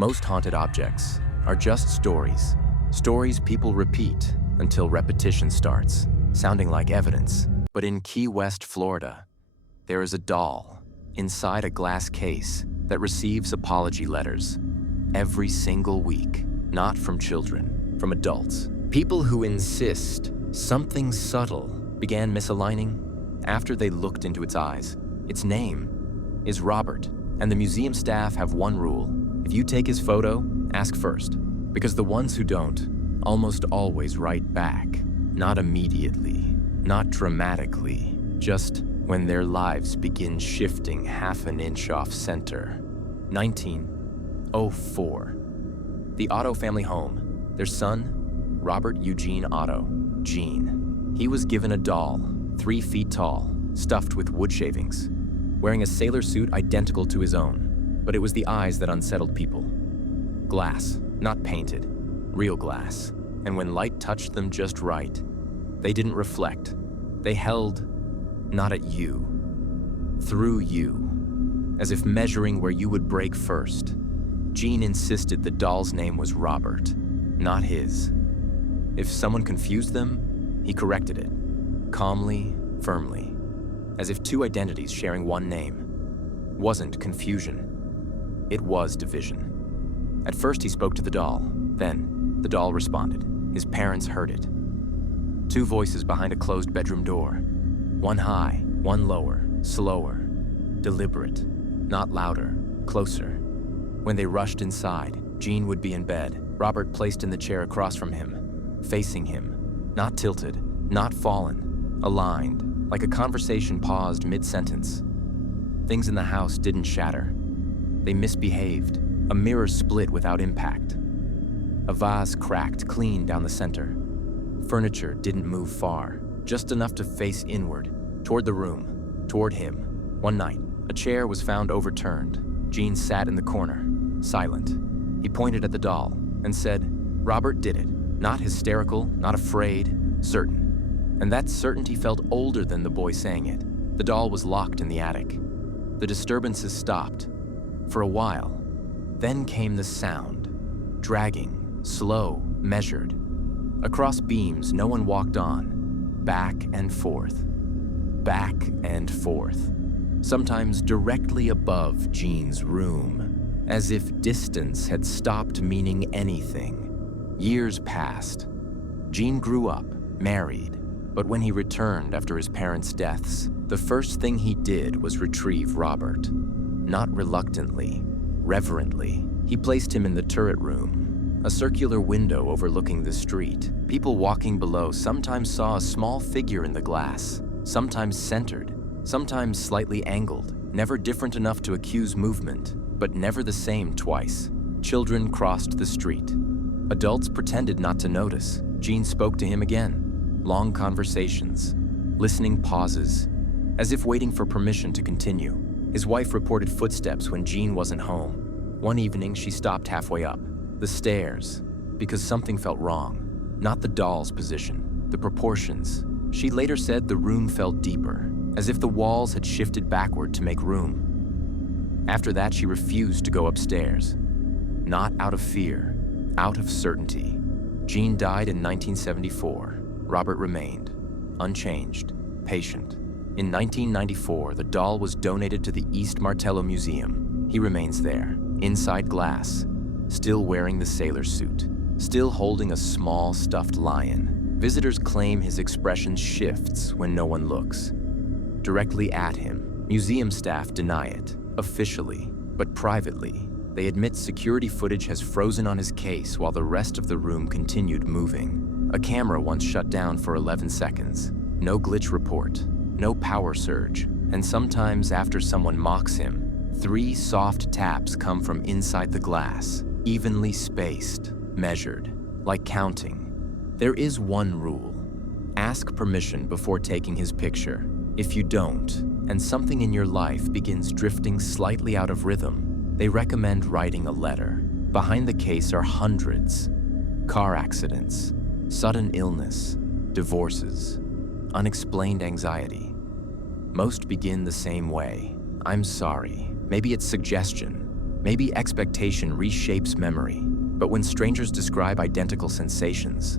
Most haunted objects are just stories. Stories people repeat until repetition starts, sounding like evidence. But in Key West, Florida, there is a doll inside a glass case that receives apology letters every single week. Not from children, from adults. People who insist something subtle began misaligning after they looked into its eyes. Its name is Robert, and the museum staff have one rule. If you take his photo, ask first, because the ones who don't almost always write back. Not immediately, not dramatically, just when their lives begin shifting half an inch off center. 1904. The Otto family home. Their son, Robert Eugene Otto, Gene. He was given a doll, 3 feet tall, stuffed with wood shavings, wearing a sailor suit identical to his own. But it was the eyes that unsettled people. Glass, not painted, real glass. And when light touched them just right, they didn't reflect. They held not at you, through you, as if measuring where you would break first. Gene insisted the doll's name was Robert, not his. If someone confused them, he corrected it, calmly, firmly, as if two identities sharing one name. Wasn't confusion, it was division. At first he spoke to the doll, then the doll responded. His parents heard it. 2 voices behind a closed bedroom door. One high, one lower, slower, deliberate, not louder, closer. When they rushed inside, Gene would be in bed, Robert placed in the chair across from him, facing him, not tilted, not fallen, aligned, like a conversation paused mid-sentence. Things in the house didn't shatter. They misbehaved. A mirror split without impact. A vase cracked clean down the center. Furniture didn't move far, just enough to face inward, toward the room, toward him. One night, a chair was found overturned. Gene sat in the corner, silent. He pointed at the doll and said, "Robert did it." Not hysterical, not afraid, certain. And that certainty felt older than the boy saying it. The doll was locked in the attic. The disturbances stopped. For a while. Then came the sound. Dragging, slow, measured. Across beams, no one walked on. Back and forth. Back and forth. Sometimes directly above Gene's room, as if distance had stopped meaning anything. Years passed. Gene grew up, married, but when he returned after his parents' deaths, the first thing he did was retrieve Robert. Not reluctantly, reverently. He placed him in the turret room, a circular window overlooking the street. People walking below sometimes saw a small figure in the glass, sometimes centered, sometimes slightly angled, never different enough to accuse movement, but never the same twice. Children crossed the street. Adults pretended not to notice. Gene spoke to him again. Long conversations, listening pauses, as if waiting for permission to continue. His wife reported footsteps when Gene wasn't home. One evening, she stopped halfway up the stairs because something felt wrong. Not the doll's position, the proportions. She later said the room felt deeper, as if the walls had shifted backward to make room. After that, she refused to go upstairs. Not out of fear, out of certainty. Gene died in 1974. Robert remained, unchanged, patient. In 1994, the doll was donated to the East Martello Museum. He remains there, inside glass, still wearing the sailor suit, still holding a small stuffed lion. Visitors claim his expression shifts when no one looks. Directly at him, museum staff deny it, officially, but privately. They admit security footage has frozen on his case while the rest of the room continued moving. A camera once shut down for 11 seconds. No glitch report, no power surge, and sometimes after someone mocks him, 3 soft taps come from inside the glass, evenly spaced, measured, like counting. There is one rule. Ask permission before taking his picture. If you don't, and something in your life begins drifting slightly out of rhythm, they recommend writing a letter. Behind the case are hundreds. Car accidents, sudden illness, divorces, unexplained anxiety. Most begin the same way. I'm sorry. Maybe it's suggestion. Maybe expectation reshapes memory, but when strangers describe identical sensations,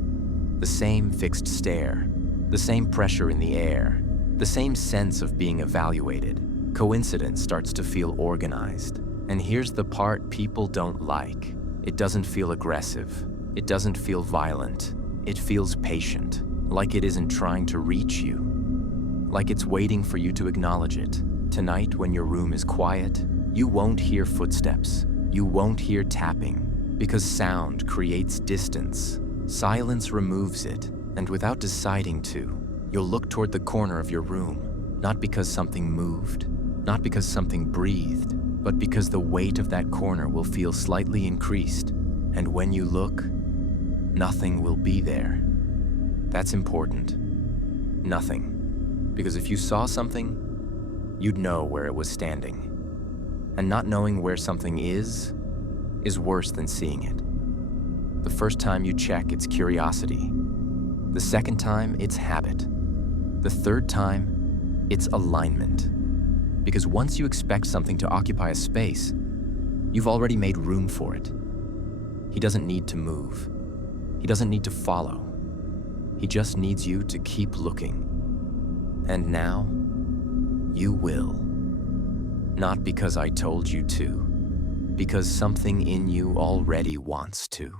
the same fixed stare, the same pressure in the air, the same sense of being evaluated, coincidence starts to feel organized. And here's the part people don't like. It doesn't feel aggressive. It doesn't feel violent. It feels patient, like it isn't trying to reach you, like it's waiting for you to acknowledge it. Tonight, when your room is quiet, you won't hear footsteps. You won't hear tapping, because sound creates distance. Silence removes it, and without deciding to, you'll look toward the corner of your room, not because something moved, not because something breathed, but because the weight of that corner will feel slightly increased, and when you look, nothing will be there. That's important. Nothing. Because if you saw something, you'd know where it was standing. And not knowing where something is worse than seeing it. The first time you check, it's curiosity. The second time, it's habit. The third time, it's alignment. Because once you expect something to occupy a space, you've already made room for it. He doesn't need to move. He doesn't need to follow. He just needs you to keep looking. And now, you will. Not because I told you to, because something in you already wants to.